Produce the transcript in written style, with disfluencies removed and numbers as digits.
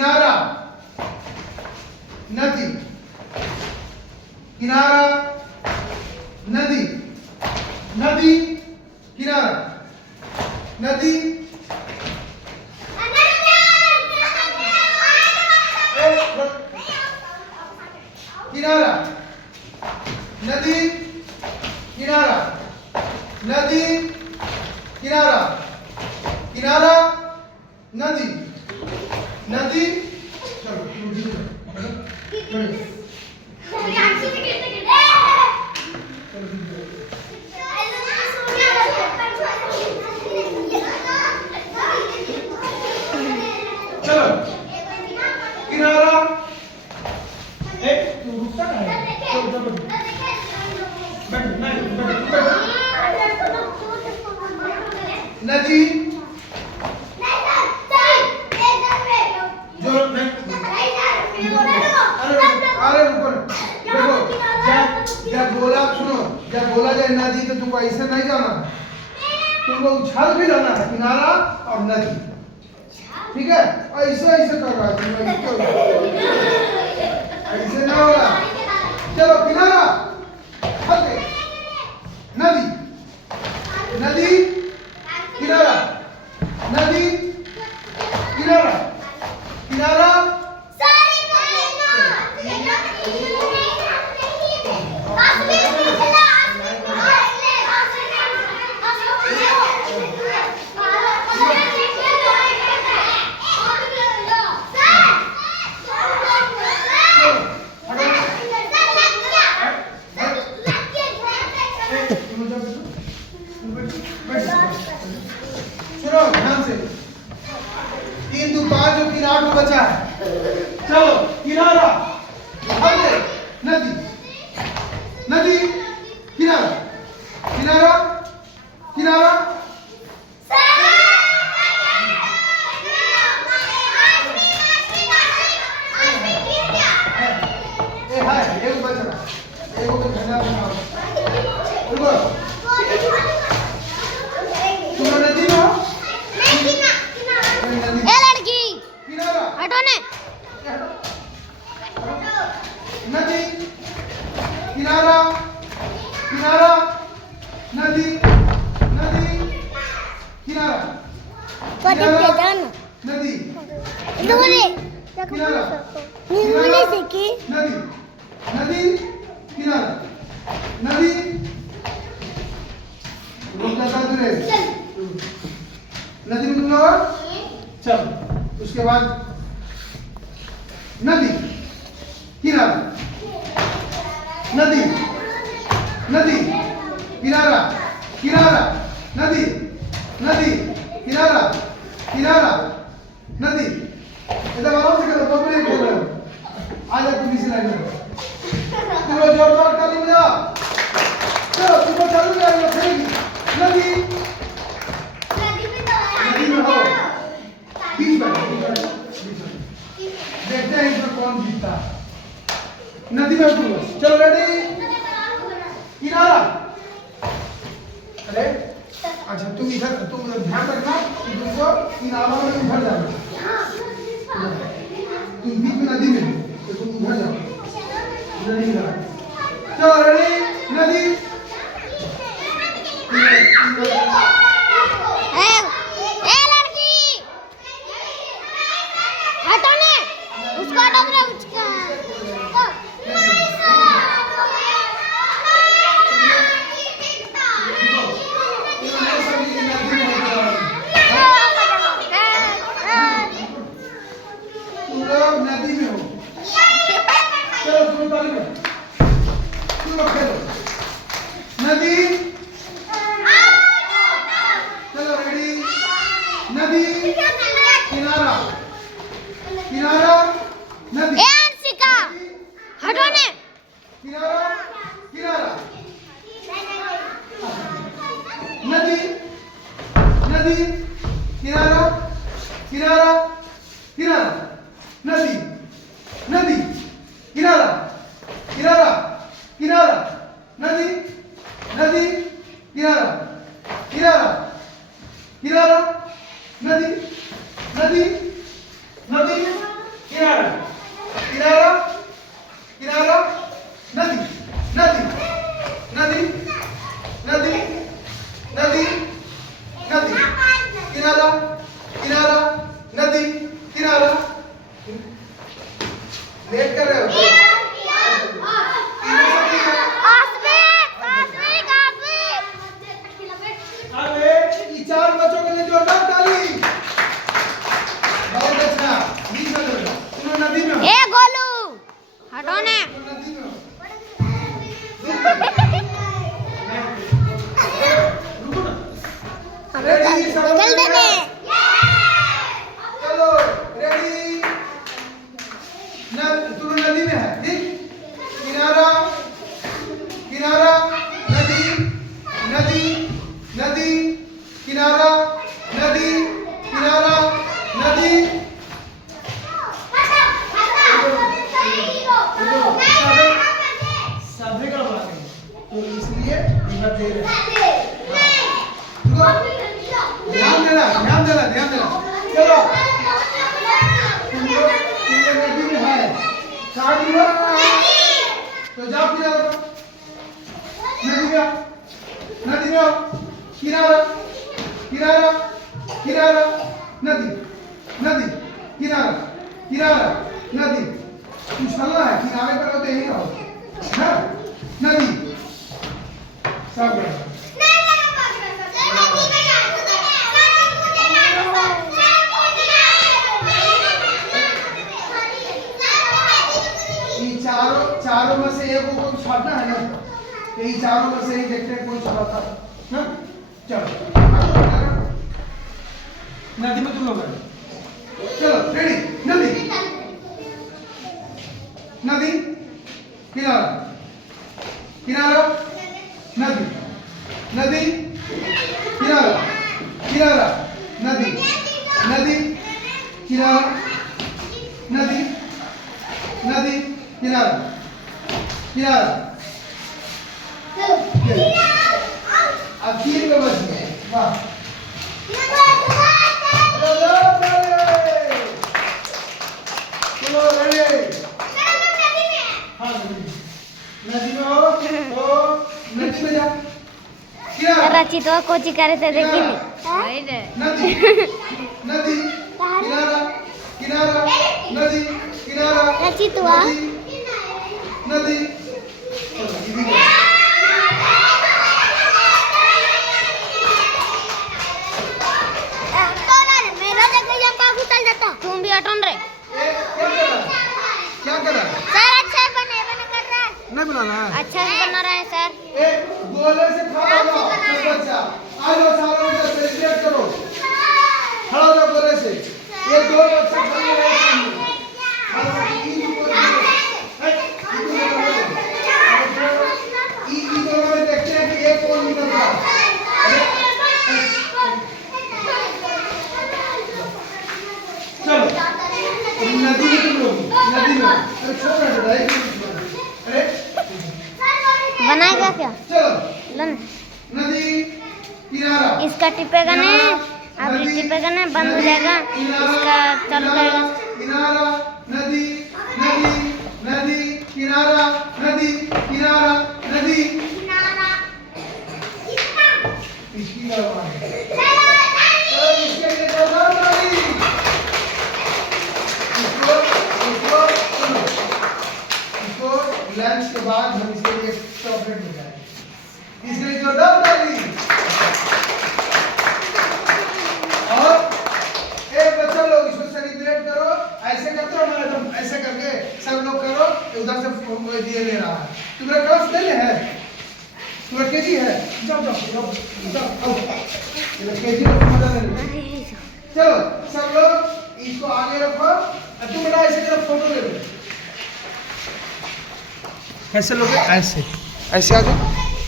किनारा नदी किनारा नदी नदी किनारा नदी किनारा नदी किनारा नदी किनारा किनारा नदी नदी चलो किनारा तू रुकता है नदी जो अरे ऊपर देखो जब बोला सुनो जब बोला जाए नदी तो तुमको ऐसे नहीं जाना तुमको उछाल के जाना है किनारा और नदी ठीक है ऐसे ऐसे कर रहा है ऐसे ना होगा चलो किनारा नदी नदी किनारा नदी किनारा किनारा सुनो ध्यान से 3 2 5 जो 3 8 बचा है चलो किनारा नदी नदी किनारा किनारा किनारा ए हाय एक बच रहा एक को धन्यवाद रुको तुम नदी में हो ए लड़की किनारा हटो ने नदी किनारा किनारा नदी नदी किनारा नदी किनारा नदी नदी किनारा नदी नदी में तुम लोग चलो उसके बाद नदी किनारा नदी नदी किनारा किनारा नदी नदी किनारा किनारा नदी इधर आराम से करो बबले बोल रहे हो आ जा तुम इस लाइन में तुम लोग जोर जोर कर लो चलो तुमको चालू कर लो खेलेगी नदी नदी में हो बीच में देखते हैं इसमें कौन जीतता है नदी में तुम चलो रेडी किनारा अरे अच्छा तुम इधर तुम ध्यान रखना कि तुमको किनारा में उधर जाना तुम बीच में नदी में तो तुम उधर जाओ उधर नहीं जाना चलो रेडी नदी ए लड़की हटो ने उसको हटो ना उसका नदी में हो चलो तुम ताली में तुम लोग खेलो नदी चलो रेडी नदी किनारा किनारा नदी ए अंशिका हटो ने किनारा किनारा नदी नदी किनारा किनारा किनारा नदी नदी किनारा किनारा किनारा नदी नदी किनारा किनारा किनारा नदी नदी नदी किनारा किनारा किनारा नदी नदी नदी नदी नदी नदी किनारा किनारा नदी किनारा लेट कर रहे हो अरे ये चार बच्चों के लिए जोरदार ताली बहुत अच्छा बीच में जोरदार तुम नदी में हो ए गोलू हटो ने तुम नदी में हो रेडी सब चल देने चलो रेडी तुम नदी में है ठीक किनारा किनारा नदी नदी नदी किनारा नदी किनारा नदी सभी का बात है तो इसलिए हिम्मत दे रहे ध्यान देना ध्यान देना ध्यान देना चलो तुम लोग नदी में है साथ हुआ तो जाओ किनारा नदी में आओ नदी में आओ किनारा किनारा किनारा नदी नदी किनारा किनारा नदी कुछ चलना है किनारे पर होते ही रहो हाँ नदी सब चारों में से एक को छाटना है ना तो ये चारों में से ही देखते हैं कौन छाता है ना चलो नदी में तुम लोग चलो रेडी नदी नदी किनारा किनारा नदी नदी किनारा किनारा नदी नदी किनारा नदी नदी किनारा किनारा अब तीन का बच गया वाह चलो रेडी हाँ नदी में हो तो नदी में जा किनारा रचित कोची करे थे देखी नदी नदी किनारा किनारा नदी किनारा रचित हुआ नदी तुम भी हटोन रे क्या कर रहा है सर अच्छा बने कर रहा है नहीं बना रहा है अच्छा से बना रहा है सर एक गोले से खड़ा हो सब बच्चा आ जाओ सारे बच्चे सेलिब्रेट करो खड़ा हो गोले से ये दो बच्चे खड़े रहे देखते हैं कि एक कौन निकल रहा है चलो नदी में तुम लोग नदी में अरे छोटा अरे बनाएगा क्या चलो लन नदी किनारा इसका टिपेगा नहीं अब टिपेगा नहीं बंद हो जाएगा इसका चालू करेगा किनारा नदी नदी नदी किनारा नदी किनारा नदी इसकी करवा इसके लिए करवा नदी इसको लंच के बाद हम इसके लिए चॉकलेट मिलाएंगे इसके लिए जोरदार ताली और एक बच्चा लोग इसको सेलिब्रेट करो ऐसे करते हो ना तुम ऐसे करके सब लोग करो उधर से दिए ले रहा है तुम्हारा क्लास नहीं है तुम्हारा केजी है जाओ जाओ जाओ जाओ ये केजी में मजा नहीं चलो सब लोग इसको आगे रखो तुम बेटा ऐसे करो फोटो ले लो कैसे लोगे ऐसे ऐसे आ जाओ